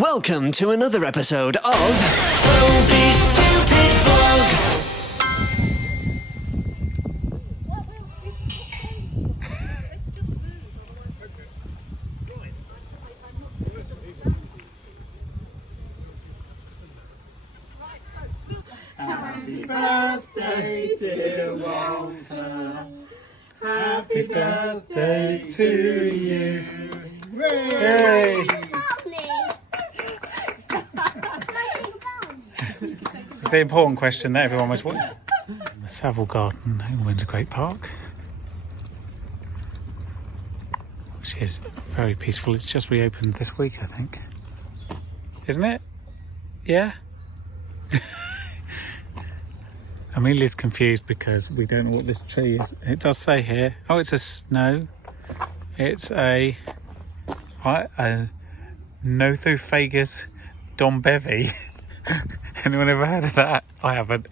Welcome to another episode of Toby Stupid Vlog. Happy birthday, dear Walter. Happy birthday to you. Yay! It's the important question that everyone was wanting. The Savill Garden in Windsor Great Park, which is very peaceful. It's just reopened this week, I think. Isn't it? Yeah? Amelia's confused because we don't know what this tree is. It does say here, oh, it's a snow. It's a Nothophagus dombevi. Anyone ever heard of that? I haven't.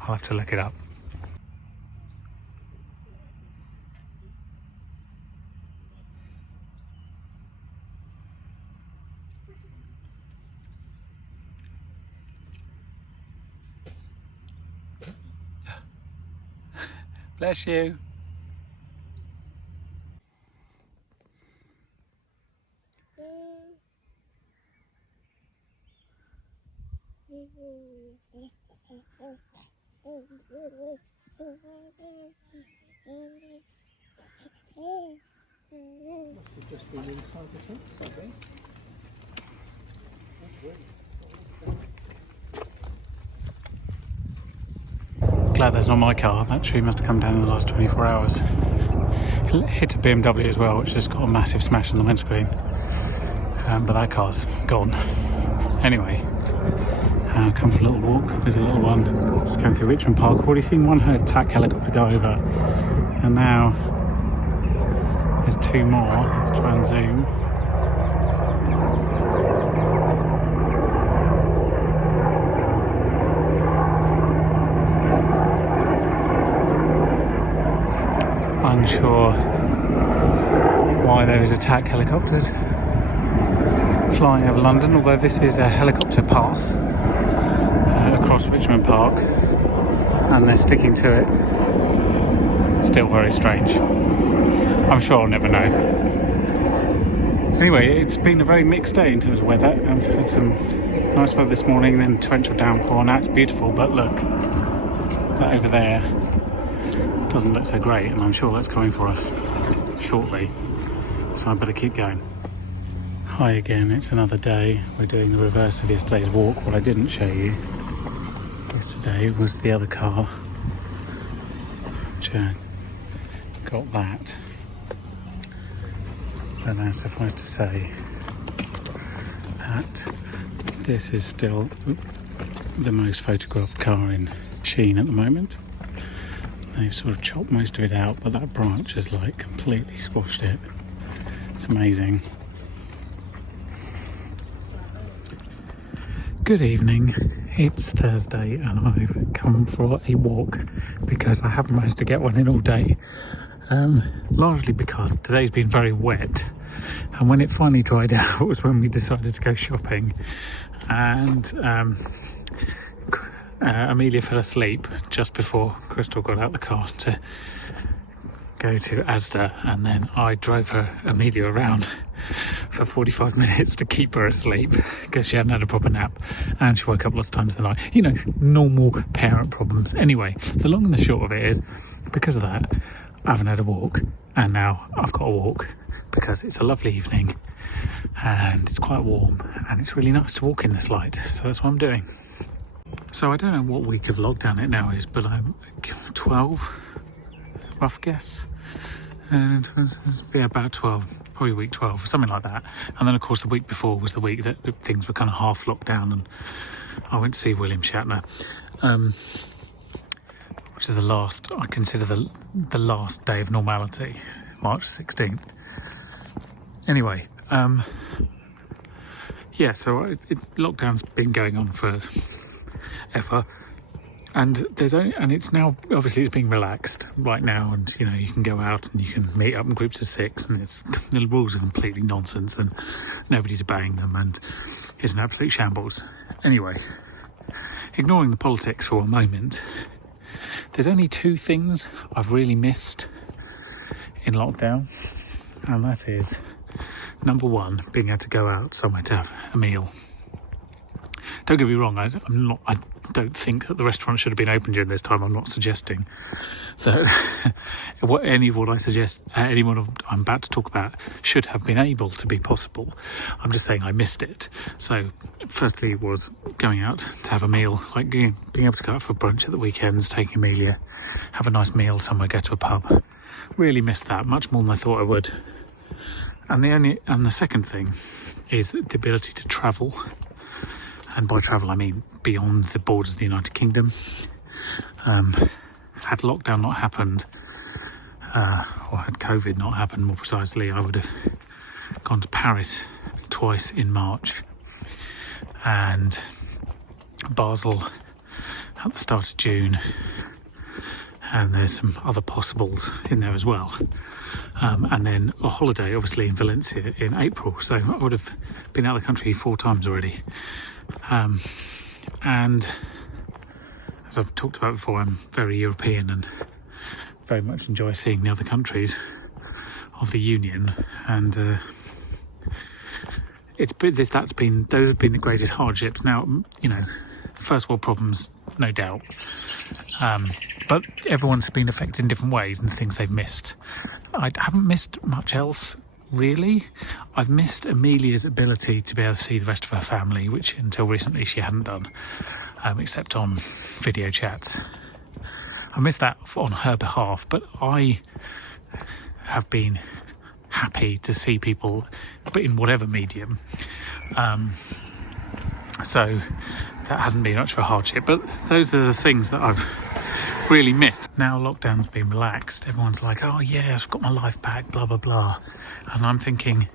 I'll have to look it up. Bless you. Glad that's not my car. That tree must have come down in the last 24 hours. It hit a BMW as well, which just got a massive smash on the windscreen. But that car's gone. Anyway, come for a little walk with the little one. Just going through Richmond Park. I've already seen one attack helicopter go over, and now there's two more. Let's try and zoom. Unsure why those attack helicopters flying over London, although this is a helicopter path across Richmond Park and they're sticking to it. Still very strange. I'm sure I'll never know. Anyway, it's been a very mixed day in terms of weather. I've had some nice weather this morning, then torrential downpour. Now it's beautiful, but look, that over there doesn't look so great, and I'm sure that's coming for us shortly, so I better keep going. Hi again, it's another day. We're doing the reverse of yesterday's walk. What I didn't show you yesterday was the other car, which got that. But suffice to say that this is still the most photographed car in Sheen at the moment. They've sort of chopped most of it out, but that branch has like completely squashed it. It's amazing. Good evening. It's Thursday and I've come for a walk because I haven't managed to get one in all day. Largely because today's been very wet, and when it finally dried out was when we decided to go shopping, and Amelia fell asleep just before Crystal got out the car to go to Asda, and then I drove Amelia around for 45 minutes to keep her asleep because she hadn't had a proper nap and she woke up lots of times in the night. You know, normal parent problems. Anyway, the long and the short of it is, because of that, I haven't had a walk, and now I've got a walk because it's a lovely evening and it's quite warm and it's really nice to walk in this light, so that's what I'm doing. So I don't know what week of lockdown it now is, but I'm 12, rough guess, and it's been about 12, probably week 12, something like that. And then of course the week before was the week that things were kind of half locked down, and I went to see William Shatner, which is the last, I consider the last day of normality, March 16th. Anyway, yeah, so lockdown's been going on for ever. And it's now obviously it's being relaxed right now, and you know you can go out and you can meet up in groups of 6, and the rules are completely nonsense, and nobody's obeying them, and it's an absolute shambles. Anyway, ignoring the politics for a moment, there's only 2 things I've really missed in lockdown, and that is number 1, being able to go out somewhere to have a meal. Don't get me wrong, I don't think that the restaurant should have been open during this time. I'm not suggesting that any of what I suggest, anyone I'm about to talk about, should have been able to be possible. I'm just saying I missed it. So, firstly, was going out to have a meal, like being able to go out for brunch at the weekends, taking Amelia, have a nice meal somewhere, go to a pub. Really missed that, much more than I thought I would. And the second thing is the ability to travel. And by travel, I mean beyond the borders of the United Kingdom. Had lockdown not happened, or had COVID not happened more precisely, I would have gone to Paris twice in March, and Basel at the start of June, and there's some other possibles in there as well. And then a holiday, obviously, in Valencia in April, so I would have been out of the country 4 times already. And as I've talked about before, I'm very European and very much enjoy seeing the other countries of the Union, and those have been the greatest hardships. Now, you know, first world problems, no doubt, but everyone's been affected in different ways and things they've missed. I haven't missed much else. Really, I've missed Amelia's ability to be able to see the rest of her family, which until recently she hadn't done, except on video chats. I missed that on her behalf, but I have been happy to see people, but in whatever medium. So that hasn't been much of a hardship, but those are the things that I've really missed. Now lockdown's been relaxed, everyone's like, oh yeah, I've got my life back, blah blah blah, and I'm thinking,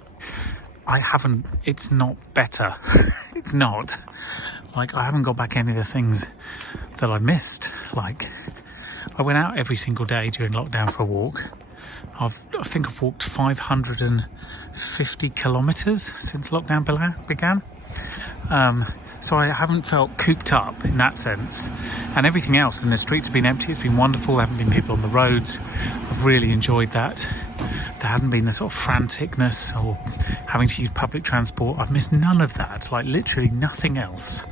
it's not better. It's not. Like, I haven't got back any of the things that I missed. Like, I went out every single day during lockdown for a walk. I think I've walked 550 kilometres since lockdown began. So I haven't felt cooped up in that sense, and everything else in the streets have been empty. It's been wonderful. There haven't been people on the roads. I've really enjoyed that. There hasn't been a sort of franticness or having to use public transport. I've missed none of that, like literally nothing else.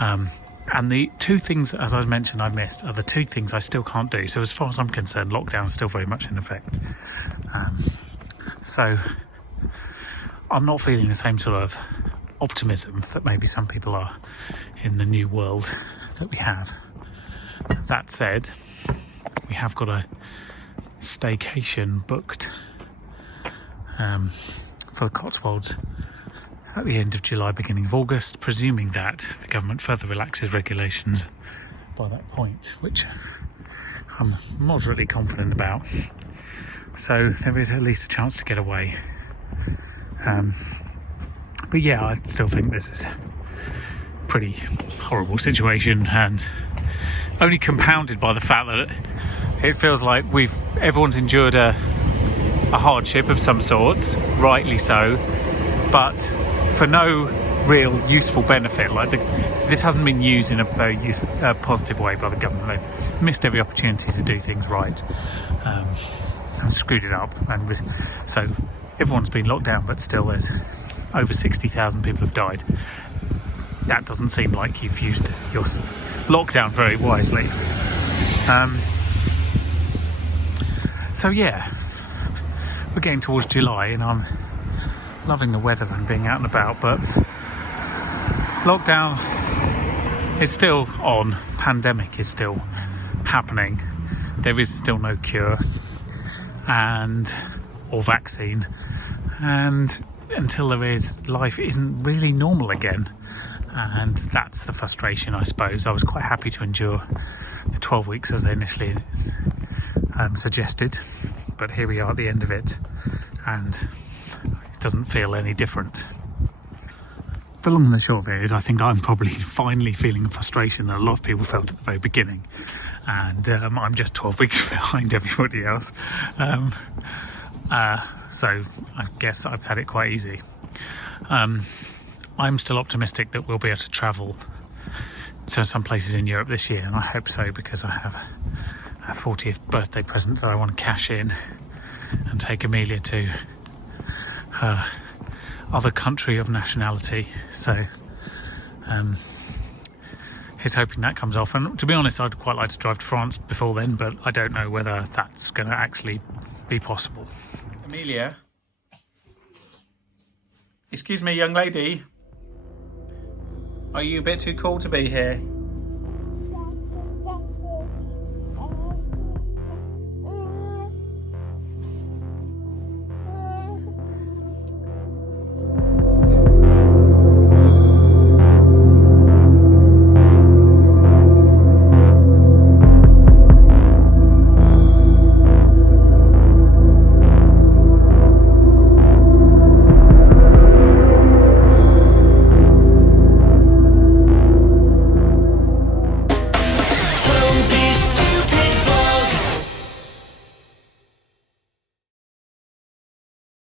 And the 2 things, as I mentioned, I've missed are the 2 things I still can't do. So as far as I'm concerned, lockdown is still very much in effect. So I'm not feeling the same sort of optimism that maybe some people are in the new world that we have. That said, we have got a staycation booked for the Cotswolds at the end of July, beginning of August, presuming that the government further relaxes regulations by that point, which I'm moderately confident about. So there is at least a chance to get away. But yeah, I still think this is a pretty horrible situation, and only compounded by the fact that it feels like everyone's endured a hardship of some sorts, rightly so, but for no real useful benefit. Like this hasn't been used in a very positive way by the government. They've missed every opportunity to do things right, and screwed it up. And so everyone's been locked down, but still there's over 60,000 people have died. That doesn't seem like you've used your lockdown very wisely. So yeah, we're getting towards July and I'm loving the weather and being out and about, but lockdown is still on, pandemic is still happening, there is still no cure or vaccine, and until there is, life isn't really normal again, and that's the frustration, I suppose. I was quite happy to endure the 12 weeks as they initially suggested, but here we are at the end of it, and it doesn't feel any different. the long and the short of it is, I think I'm probably finally feeling a frustration that a lot of people felt at the very beginning, and I'm just 12 weeks behind everybody else. So I guess I've had it quite easy. I'm still optimistic that we'll be able to travel to some places in Europe this year, and I hope so, because I have a 40th birthday present that I want to cash in and take Amelia to her other country of nationality. So he's hoping that comes off, and to be honest, I'd quite like to drive to France before then, but I don't know whether that's going to actually be possible. Amelia, excuse me, young lady, are you a bit too cool to be here?